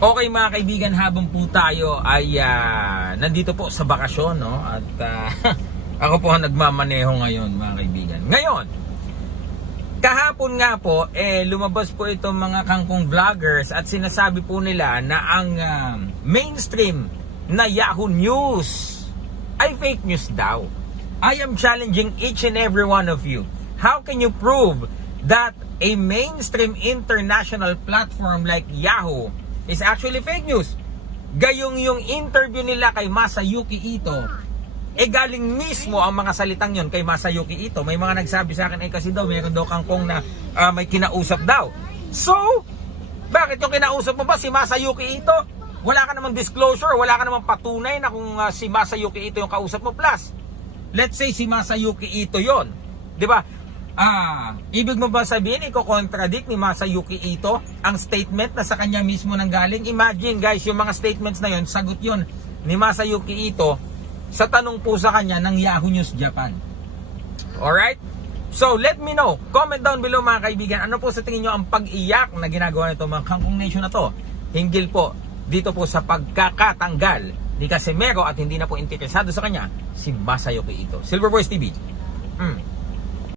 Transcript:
Okay mga kaibigan, habang po tayo ay nandito po sa bakasyon, no? At ako po ang nagmamaneho ngayon mga kaibigan. Ngayon, kahapon nga po, lumabas po itong mga kangkong vloggers at sinasabi po nila na ang mainstream na Yahoo News ay fake news daw. I am challenging each and every one of you. How can you prove that a mainstream international platform like Yahoo is actually fake news? Gayong yung interview nila kay Masayuki Ito, galing mismo ang mga salitang yon kay Masayuki Ito. May mga nagsabi sa akin, kasi daw meron daw kangkong na may kinausap daw. So, bakit yung kinausap mo ba si Masayuki Ito? Wala ka namang disclosure, wala ka namang patunay na kung si Masayuki Ito yung kausap mo. Plus, let's say si Masayuki Ito yon, di ba? Ibig mo ba sabihin, i-contradict ni Masayuki Ito ang statement na sa kanya mismo nang galing? Imagine guys, yung mga statements na yon, sagot yon ni Masayuki Ito sa tanong po sa kanya ng Yahoo News Japan. Alright? So, let me know. Comment down below mga kaibigan, ano po sa tingin nyo ang pag-iyak na ginagawa nito mga Kangkong Nation na to? Hinggil po dito po sa pagkakatanggal ni Casimero at hindi na po interesado sa kanya si Masayuki Ito. Silver Boys TV.